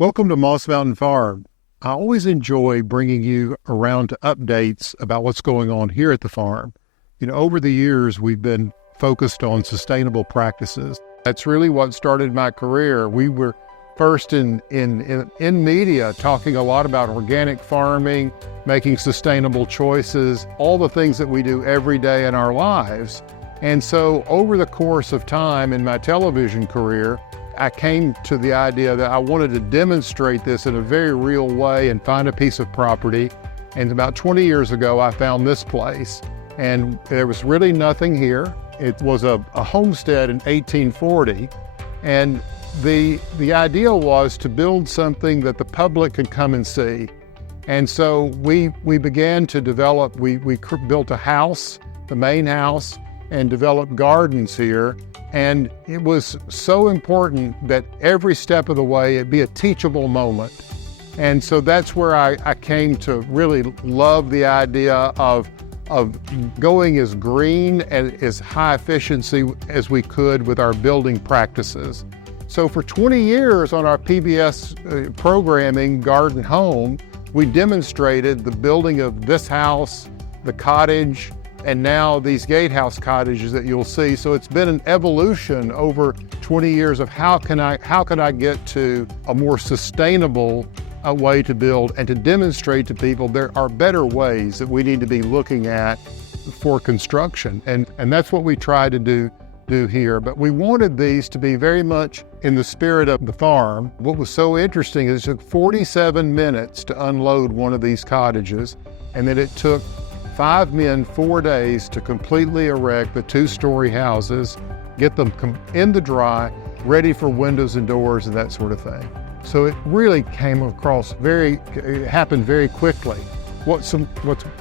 Welcome to Moss Mountain Farm. I always enjoy bringing you around to updates about what's going on here at the farm. Over the years, we've been focused on sustainable practices. That's really what started my career. We were first in media talking a lot about organic farming, making sustainable choices, all the things that we do every day in our lives. And so over the course of time in my television career, I came to the idea that I wanted to demonstrate this in a very real way and find a piece of property. And about 20 years ago, I found this place, and there was really nothing here. It was a homestead in 1840, and the idea was to build something that the public could come and see. And so we began to develop, we built a house, the main house, and developed gardens here. And it was so important that every step of the way it be a teachable moment. And so that's where I came to really love the idea of going as green and as high efficiency as we could with our building practices. So for 20 years on our PBS programming, Garden Home, we demonstrated the building of this house, the cottage, and now these gatehouse cottages that you'll see. So it's been an evolution over 20 years of how can I get to a more sustainable way to build and to demonstrate to people there are better ways that we need to be looking at for construction. And that's what we try to do here. But we wanted these to be very much in the spirit of the farm. What was so interesting is it took 47 minutes to unload one of these cottages, and then it took 5 men, 4 days to completely erect the 2-story houses, get them in the dry, ready for windows and doors and that sort of thing. So it really came across it happened very quickly. What's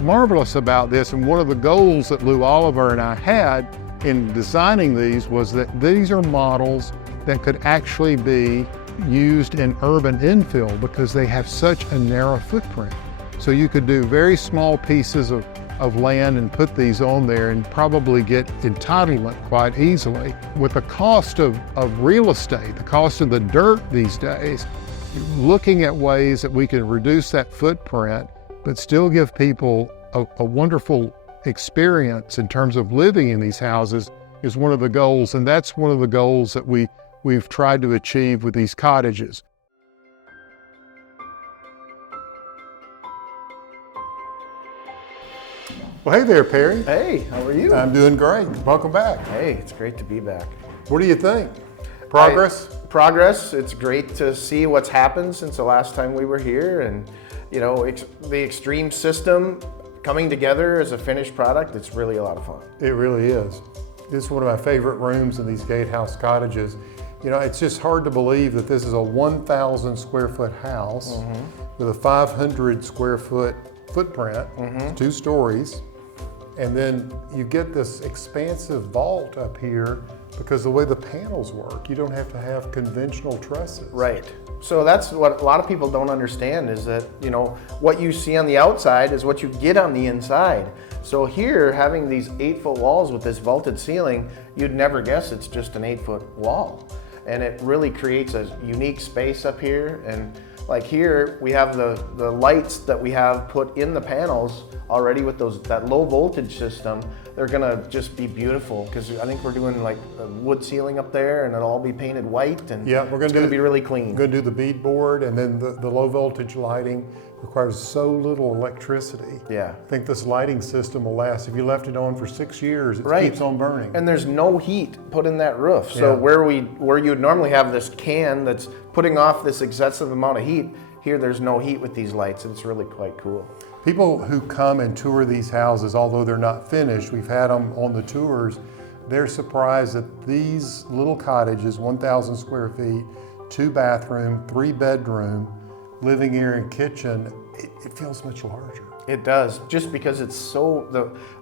marvelous about this, and one of the goals that Lew Oliver and I had in designing these, was that these are models that could actually be used in urban infill because they have such a narrow footprint. So you could do very small pieces of land and put these on there and probably get entitlement quite easily. With the cost of real estate, the cost of the dirt these days, looking at ways that we can reduce that footprint but still give people a wonderful experience in terms of living in these houses is one of the goals, and that's one of the goals that we've tried to achieve with these cottages. Well, hey there, Perry. Hey, how are you? I'm doing great. Welcome back. Hey, it's great to be back. What do you think? Progress? Progress. It's great to see what's happened since the last time we were here, and the extreme system coming together as a finished product. It's really a lot of fun. It really is. This is one of my favorite rooms in these gatehouse cottages. It's just hard to believe that this is a 1,000 square foot house with a 500 square foot footprint, 2 stories. And then you get this expansive vault up here because the way the panels work, you don't have to have conventional trusses. Right. So that's what a lot of people don't understand, is that, what you see on the outside is what you get on the inside. So here, having these 8-foot walls with this vaulted ceiling, you'd never guess it's just an 8-foot wall. And it really creates a unique space up here. And like here, we have the lights that we have put in the panels already with that low voltage system. They're gonna just be beautiful, because I think we're doing like a wood ceiling up there, and it'll all be painted white, and yeah, it's gonna be really clean. We're gonna do the beadboard, and then the low voltage lighting requires so little electricity. Yeah. I think this lighting system will last. If you left it on for 6 years, it keeps on burning. And there's no heat put in that roof. So where you would normally have this can that's putting off this excessive amount of heat, here there's no heat with these lights, and it's really quite cool. People who come and tour these houses, although they're not finished, we've had them on the tours, they're surprised that these little cottages, 1,000 square feet, 2 bathroom, 3 bedroom, living area and kitchen, it feels much larger. It does, just because it's so,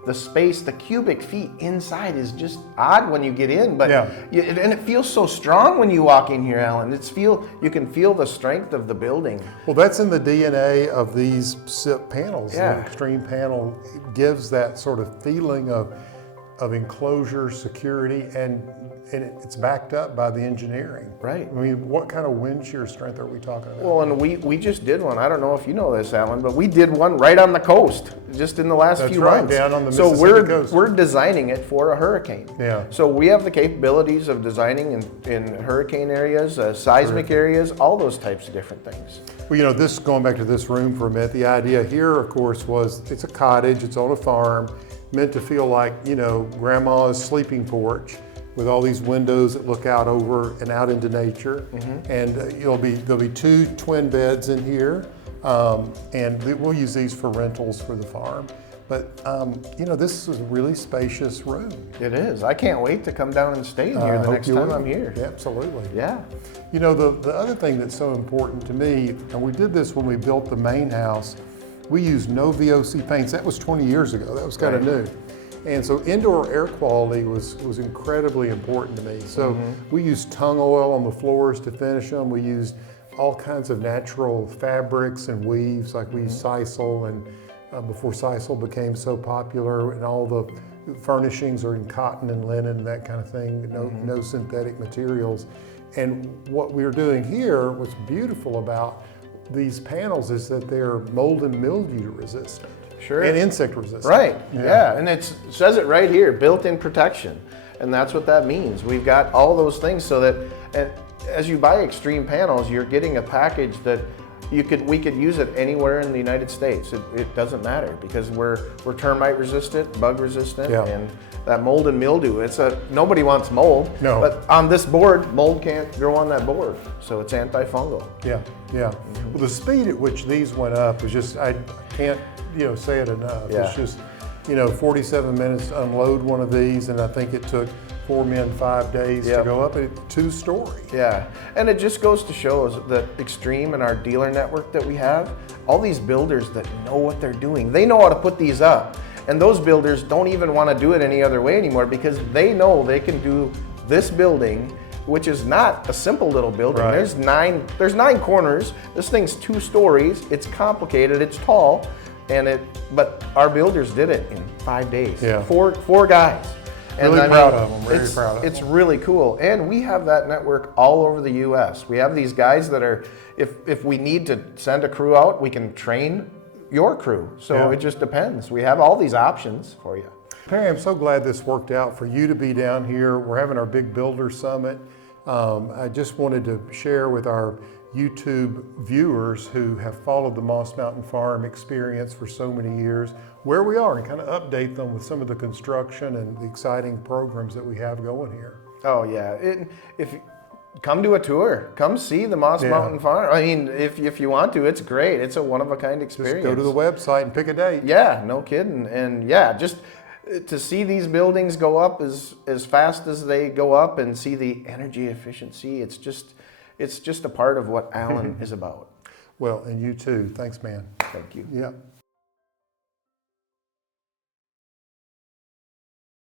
the space, the cubic feet inside is just odd when you get in, but and it feels so strong when you walk in here, Alan. You can feel the strength of the building. Well, that's in the DNA of these SIP panels. Yeah. The extreme panel gives that sort of feeling of enclosure, security, and it's backed up by the engineering. Right. I mean, what kind of wind shear strength are we talking about? Well, and we just did one. I don't know if you know this, Alan, but we did one right on the coast just in the last few months. Down on the so Mississippi coast. We're designing it for a hurricane. Yeah. So we have the capabilities of designing in hurricane areas, seismic areas, all those types of different things. Well, this going back to this room for a minute, the idea here, of course, was it's a cottage, it's on a farm, meant to feel like, grandma's sleeping porch with all these windows that look out over and out into nature. And there'll be 2 twin beds in here, and we'll use these for rentals for the farm. But this is a really spacious room. It is. I can't wait to come down and stay in here the next time I'm here. Yeah, absolutely. Yeah. The other thing that's so important to me, and we did this when we built the main house, we used no VOC paints. That was 20 years ago. That was kind of new. And so indoor air quality was incredibly important to me. So we used tung oil on the floors to finish them. We used all kinds of natural fabrics and weaves, like we used sisal, and before sisal became so popular, and all the furnishings are in cotton and linen and that kind of thing, no synthetic materials. And what we're doing here, what's beautiful about these panels is that they're mold and mildew resistant. Sure. And insect resistant. Right, yeah. And it says it right here, built-in protection. And that's what that means. We've got all those things so that as you buy extreme panels, you're getting a package that we could use it anywhere in the United States. It doesn't matter because we're termite resistant, bug resistant, and that mold and mildew. Nobody wants mold. No. But on this board, mold can't grow on that board. So it's antifungal. Yeah. Well, the speed at which these went up was just, I can't say it enough. Yeah. It's just 47 minutes to unload one of these, and I think it took 4 men 5 days to go up. It's 2-story. Yeah, and it just goes to show that Extreme and our dealer network that we have, all these builders that know what they're doing, they know how to put these up. And those builders don't even want to do it any other way anymore because they know they can do this building, which is not a simple little building. Right. There's 9 corners. This thing's 2 stories. It's complicated. It's tall, but our builders did it in 5 days. Yeah. Four guys. Really proud of them. Very proud of them. It's really cool, and we have that network all over the U.S. We have these guys that are, if we need to send a crew out, we can train your crew. So it just depends. We have all these options for you. Perry, I'm so glad this worked out for you to be down here. We're having our big builder summit. I just wanted to share with our YouTube viewers who have followed the Moss Mountain Farm experience for so many years, where we are, and kind of update them with some of the construction and the exciting programs that we have going here. Oh yeah, if come to a tour, come see the Moss Mountain Farm. I mean, if you want to, it's great. It's a one-of-a-kind experience. Just go to the website and pick a date. Yeah, no kidding. And just to see these buildings go up as fast as they go up and see the energy efficiency, it's just a part of what Alan is about. Well, and you too. Thanks, man. Thank you. Yeah.